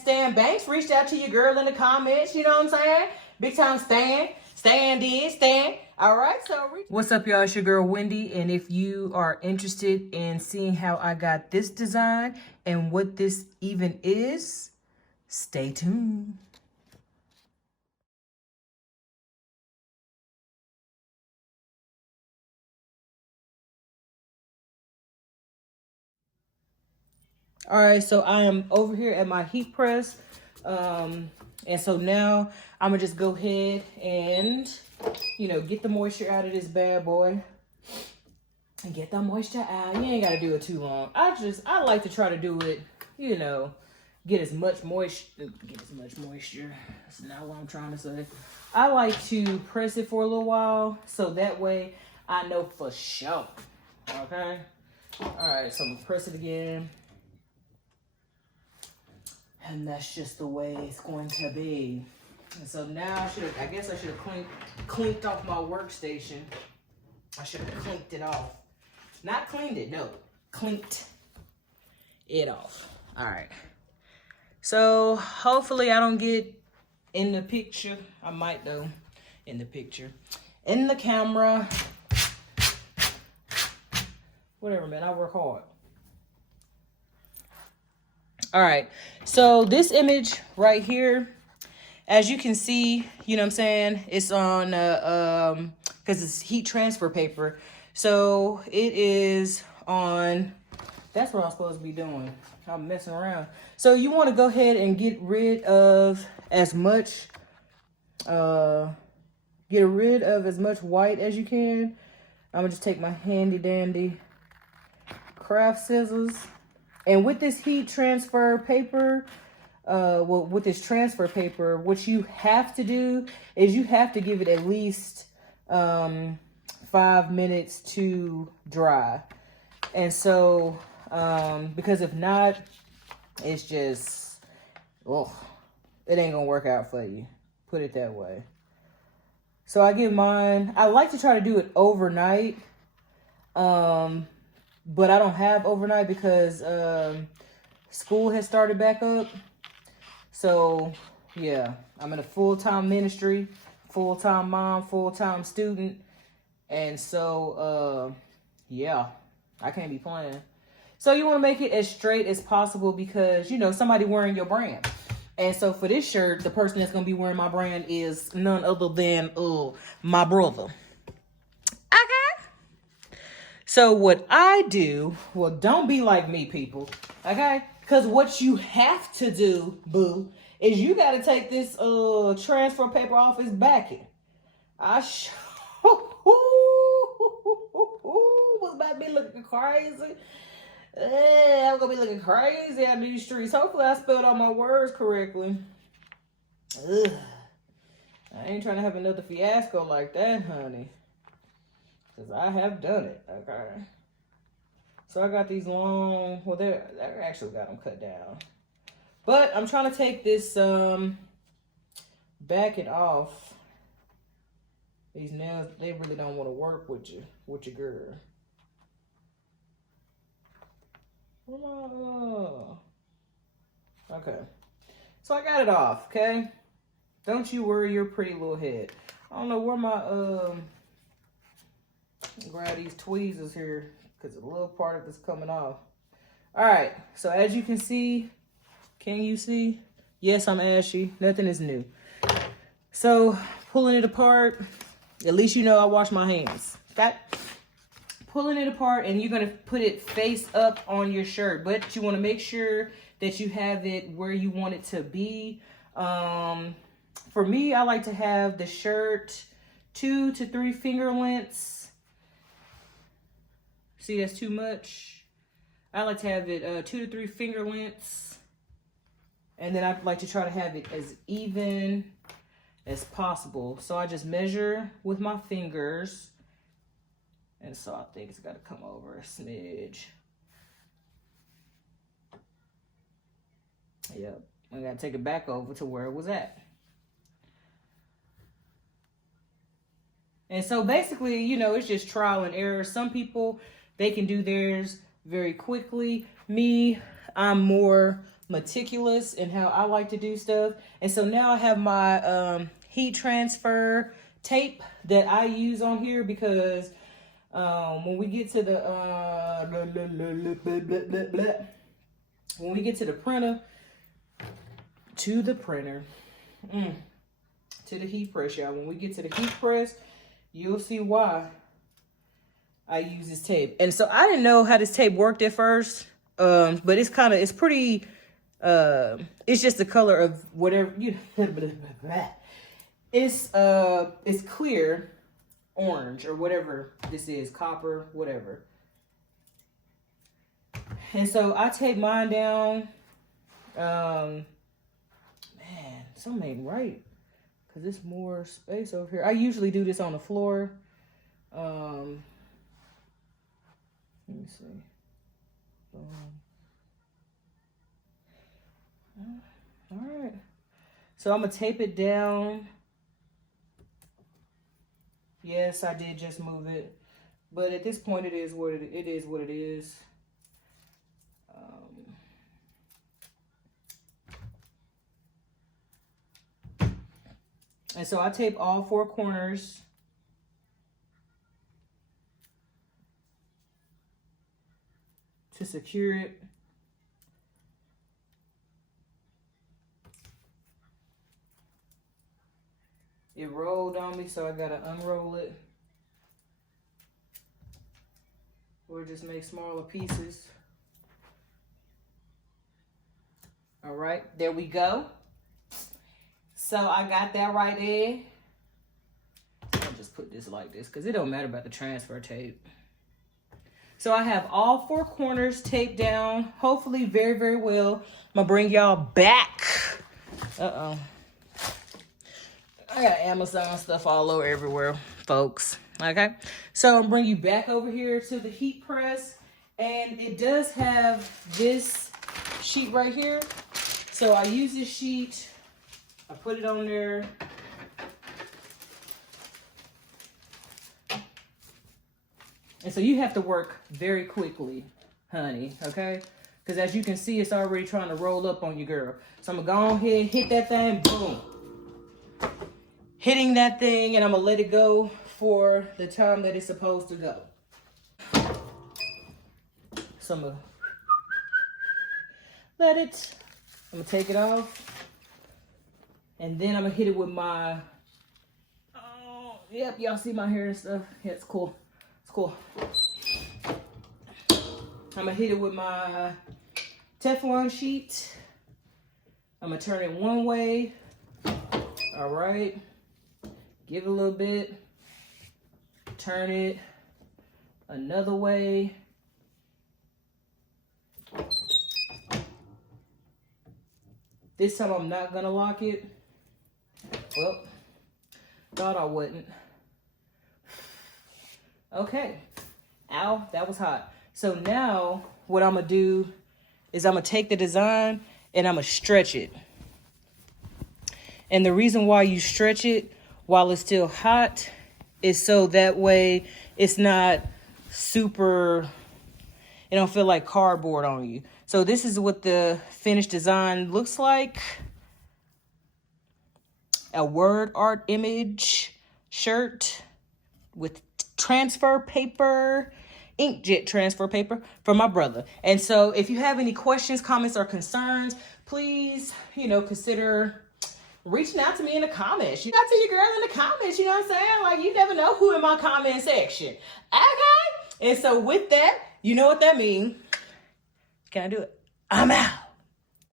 Stan Banks reached out to your girl in the comments, you know what I'm saying? Big time Stan. All right, so what's up, y'all? It's your girl Wendy, and if you are interested in seeing how I got this design and what this even is, stay tuned. All right, so I am over here at my heat press. And so now I'm gonna just go ahead and, get the moisture out of this bad boy. And get the moisture out. You ain't gotta do it too long. I like to try to do it, get as much moisture. That's not what I'm trying to say. I like to press it for a little while so that way I know for sure. Okay? All right, so I'm gonna press it again. And that's just the way it's going to be. And so now I guess I should have clinked off my workstation. I should have clinked it off. Not cleaned it, no. Clinked it off. All right. So hopefully I don't get in the picture. I might though, in the picture. In the camera. Whatever, man, I work hard. All right, so this image right here, as you can see, you know what I'm saying, it's on, because it's heat transfer paper. So it is on, that's what I'm supposed to be doing. I'm messing around. So you want to go ahead and get rid of as much, white as you can. I'm gonna just take my handy dandy craft scissors. And with this heat transfer paper, with this transfer paper, what you have to do is you have to give it at least 5 minutes to dry. And so, because if not, it's just, it ain't gonna work out for you. Put it that way. So I give mine, I like to try to do it overnight. But I don't have overnight because school has started back up. So, yeah, I'm in a full-time ministry, full-time mom, full-time student. And so, yeah, I can't be playing. So you want to make it as straight as possible because, somebody wearing your brand. And so for this shirt, the person that's going to be wearing my brand is none other than my brother. So what I do, don't be like me, people, okay? Because what you have to do, boo, is you got to take this transfer paper off his backing. Was about to be looking crazy. I'm going to be looking crazy out in these streets. Hopefully I spelled all my words correctly. Ugh. I ain't trying to have another fiasco like that, honey. Because I have done it, okay? So I got these long, they actually got them cut down. But I'm trying to take this, back it off. These nails, they really don't want to work with your girl. Okay. So I got it off, okay? Don't you worry your pretty little head. I don't know where my, grab these tweezers here because a little part of it's coming off. All right, so as you can see, can you see? Yes, I'm ashy. Nothing is new. So pulling it apart, at least you know I wash my hands. Okay? Pulling it apart, and you're going to put it face up on your shirt, but you want to make sure that you have it where you want it to be. For me, I like to have the shirt 2 to 3 finger lengths. See, that's too much. I like to have it 2 to 3 finger lengths. And then I like to try to have it as even as possible. So I just measure with my fingers. And so I think it's got to come over a smidge. Yep. I got to take it back over to where it was at. And so basically, it's just trial and error. Some people, they can do theirs very quickly. Me, I'm more meticulous in how I like to do stuff. And so now I have my heat transfer tape that I use on here because when we get to the when we get to the printer, to the heat press, y'all. When we get to the heat press, you'll see why I use this tape. And so I didn't know how this tape worked at first, but it's pretty, it's just the color of whatever, it's clear orange or whatever this is, copper, whatever. And so I take mine down, man, something ain't right, because there's more space over here. I usually do this on the floor. Let me see. All right. So I'm going to tape it down. Yes, I did just move it. But at this point, it is what it is. And so I tape all 4 corners. To secure it. It rolled on me, so I gotta unroll it. Or just make smaller pieces. All right, there we go. So I got that right there. I'll just put this like this because it don't matter about the transfer tape. So I have all 4 corners taped down, hopefully very, very well. I'm gonna bring y'all back. Uh-oh. I got Amazon stuff all over everywhere, folks. Okay, so I'm bring you back over here to the heat press, and it does have this sheet right here. So I use this sheet, I put it on there. And so you have to work very quickly, honey, okay? Because as you can see, it's already trying to roll up on you, girl. So I'm going to go ahead, hit that thing, boom. Hitting that thing, and I'm going to let it go for the time that it's supposed to go. So I'm going to let it, I'm going to take it off. And then I'm going to hit it with my, oh, yep, y'all see my hair and stuff? Yeah, it's cool. Cool. I'm gonna hit it with my Teflon sheet. I'm gonna turn it one way. All right. Give it a little bit. Turn it another way. This time I'm not gonna lock it. Well, thought I wouldn't. Okay, ow, that was hot. So now what I'm gonna do is I'm gonna take the design and I'm gonna stretch it. And the reason why you stretch it while it's still hot is so that way it's not super, it don't feel like cardboard on you. So this is what the finished design looks like. A word art image shirt with transfer paper, inkjet transfer paper from my brother. And so if you have any questions, comments, or concerns, please, consider reaching out to me in the comments. You got to your girl in the comments, you know what I'm saying? Like, you never know who in my comment section. Okay? And so with that, you know what that means. Can I do it? I'm out.